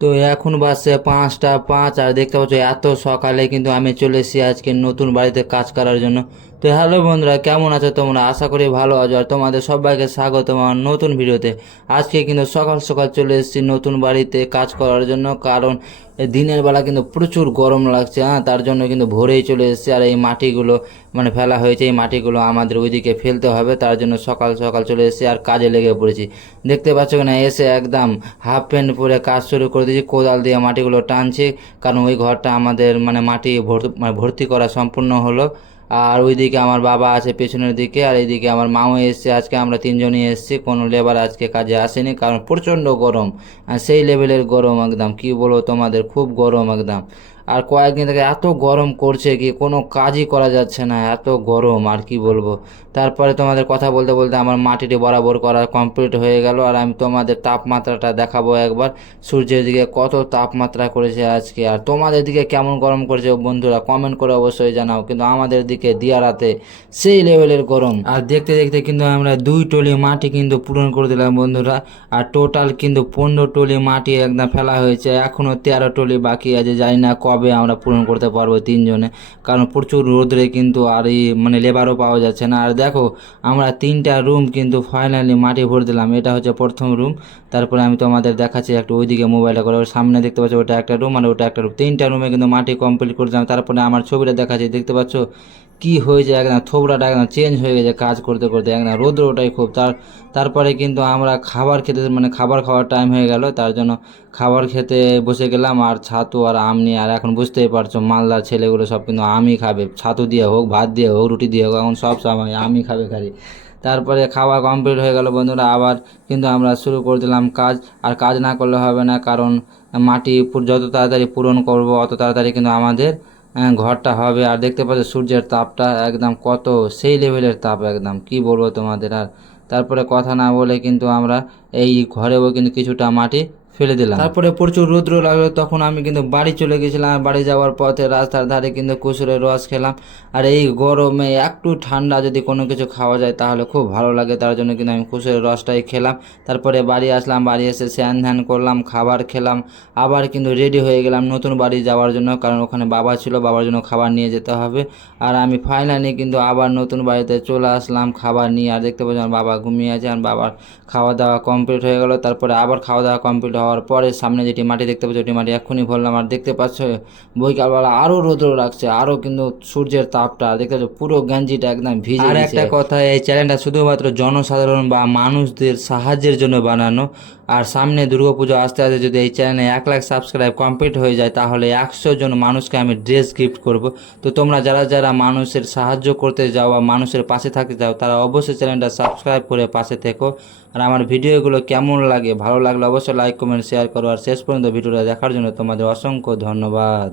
তো এখন বাসে পাঁচটা পাঁচ আর দেখতে পাচ্ছ এত সকালে কিন্তু আমি চলে এসেছি আজকে নতুন বাড়িতে কাজ করার জন্য। তো হ্যালো বন্ধুরা, কেমন আছো তোমরা? আশা করি ভালো আছো আর তোমাদের সবাইকে স্বাগত আমার নতুন ভিডিওতে। আজকে কিন্তু সকাল সকাল চলে এসেছি নতুন বাড়িতে কাজ করার জন্য। কারণ দিনের বেলা কিন্তু প্রচুর গরম লাগছে হ্যাঁ তার জন্য কিন্তু ভোরেই চলে এসেছে। আর এই মাটিগুলো মানে ফেলা হয়েছে, এই মাটিগুলো আমাদের ওইদিকে ফেলতে হবে, তার জন্য সকাল সকাল চলে এসেছি আর কাজে লেগে পড়েছি। দেখতে পাচ্ছ না এসে একদম হাফ প্যান্ট পরে কাজ শুরু করে দিয়েছি, কোদাল দিয়ে মাটিগুলো টানছি, কারণ ওই ঘরটা আমাদের মানে মাটি ভর্তি মানে ভর্তি করা সম্পূর্ণ হলো। আর ওইদিকে আমার বাবা আছে পেছনের দিকে, আর এইদিকে আমার মাও এসছে। আজকে আমরা তিনজনই এসছি। কোনো লেবার আজকে কাজে আসেনি, কারণ প্রচণ্ড গরম। সেই লেভেলের গরম একদম, কি বলব তোমাদের, খুব গরম একদম। আর কয়েকদিন থেকে এত গরম করছে কি কোনো কাজই করা যাচ্ছে না, এত গরম, আর কি বলব? তারপরে তোমাদের কথা বলতে বলতে আমার মাটিটি বরাবর করা কমপ্লিট হয়ে গেল, আর আমি তোমাদের তাপমাত্রাটা দেখাবো একবার। সূর্যের দিকে কত তাপমাত্রা করেছে আজকে, আর তোমাদের দিকে কেমন গরম করেছে বন্ধুরা কমেন্ট করে অবশ্যই জানাও, কিন্তু আমাদের দিকে দিয়া রাতে সেই লেভেলের গরম। আর দেখতে দেখতে কিন্তু আমরা দুই টলি মাটি কিন্তু পূরণ করে দিলাম বন্ধুরা, আর টোটাল কিন্তু পনেরো টলি মাটি একদম ফেলা হয়েছে এখনও তেরো টলি বাকি আছে, জানি না কবে আমরা পূরণ করতে পারব তিনজনে। কারণ প্রচুর রোদ্রে কিন্তু আর এই মানে লেবারও পাওয়া যাচ্ছে না। আর দেখো, আমরা তিনটা রুম কিন্তু ফাইনালি মাটি ভরে দিলাম। এটা হচ্ছে প্রথম রুম তারপরে আমি তোমাদের দেখাচ্ছি একটু ওইদিকে মোবাইলটা করে। ওর সামনে দেখতে পাচ্ছ, ওটা একটা রুম আর ওটা একটা রুম তিনটা রুমে কিন্তু মাটি কমপ্লিট করে দিলাম। তারপরে আমার ছবিটা দেখাচ্ছি, দেখতে পাচ্ছ? কি হয়েছে একদম থোবড়াটা একদম চেঞ্জ হয়ে গেছে কাজ করতে করতে। একদম রোদ্র ওটাই খুব। তার, তারপরে কিন্তু আমরা খাবার খেতে মানে খাবার খাওয়ার টাইম হয়ে গেল। তার জন্য খাবার খেতে বসে গেলাম। আর ছাতু আর আম নিয়ে আর এখন বুঝতেই পারছ, মালদার ছেলেগুলো সব কিন্তু আমই খাবে, ছাতু দিয়ে হোক, ভাত দিয়ে হোক, রুটি দিয়ে হোক, এখন সব সময় আমই খাবে খালি। তারপরে খাওয়া কমপ্লিট হয়ে গেল বন্ধুরা, আবার কিন্তু আমরা শুরু করে দিলাম কাজ, আর কাজ না করলে হবে না, কারণ মাটি যত তাড়াতাড়ি পূরণ করব, অত তাড়াতাড়ি কিন্তু আমাদের ঘরটা হবে। আর দেখতে পাচ্ছ সূর্যের তাপটা একদম কত, সেই লেভেলের তাপ একদম, কি বলব তোমাদের আর? তারপরে কথা না বলে কিন্তু আমরা এই ঘরেও কিন্তু কিছুটা মাটি ফেলে দিলাম। তারপরে প্রচুর রৌদ্র লাগল, তখন আমি কিন্তু বাড়ি চলে গেছিলাম। বাড়ি যাওয়ার পথে রাস্তার ধারে কিন্তু কুসুরের রস খেলাম। আর এই গরমে একটু ঠান্ডা যদি কোনো কিছু খাওয়া যায় তাহলে খুব ভালো লাগে, তার জন্য কিন্তু আমি কুসুরের রসটাই খেলাম। তারপরে বাড়ি আসলাম, বাড়ি এসে স্যান ধ্যান করলাম, খাবার খেলাম। আবার কিন্তু রেডি হয়ে গেলাম নতুন বাড়ি যাওয়ার জন্য, কারণ ওখানে বাবা ছিল, বাবার জন্য খাবার নিয়ে যেতে হবে। আর আমি ফাইনালি কিন্তু আবার নতুন বাড়িতে চলে আসলাম, খাবার নিয়ে। আর দেখতে পাচ্ছি আমার বাবা ঘুমিয়ে আছে, আর বাবার খাওয়া দাওয়া কমপ্লিট হয়ে গেল। তারপরে আবার খাওয়া দাওয়া কমপ্লিট হওয়ার পরে সামনে যেটি মাটি দেখতে পাচ্ছ ওটি মাটি এক্ষুনি ভরলাম। আর দেখতে পাচ্ছ বৈকালবেলা আরও রোদ্র রাখছে আরও কিন্তু সূর্যের তাপটা। দেখতে পাচ্ছ পুরো গেঞ্জিটা একদম ভিজে আর একটা কথা এই চ্যানেলটা শুধুমাত্র জনসাধারণ বা মানুষদের সাহায্যের জন্য বানানো। আর সামনে দুর্গাপুজো আস্তে আস্তে যদি এই চ্যানেলে এক লাখ সাবস্ক্রাইব কমপ্লিট হয়ে যায় তাহলে একশো জন মানুষকে আমি ড্রেস গিফট করব। তো তোমরা যারা যারা মানুষের সাহায্য করতে যাও বা মানুষের পাশে থাকতে যাও তারা অবশ্যই চ্যানেলটা সাবস্ক্রাইব করে পাশে থেকো। আর আমার ভিডিওগুলো কেমন লাগে ভালো লাগলে অবশ্যই লাইক কমেন্ট শেয়ার করো। আর শেষ পর্যন্ত ভিডিওটা দেখার জন্য তোমাদের অসংখ্য ধন্যবাদ।